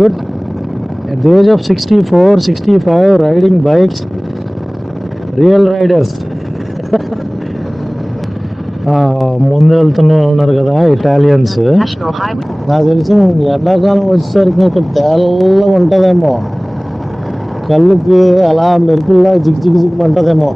Good. At the age of 64, 65, riding bikes, real riders. ముందు వెళ్తున్నా ఉన్నారు కదా ఇటాలియన్స్. నాకు తెలిసి ఎండాకాలం వచ్చేసరికి ఇక్కడ తెల్లగా ఉంటుందేమో, కళ్ళుకి అలా మెరుపుల్లా జిగ్ జిగ్ జిగ్ అంటదేమో.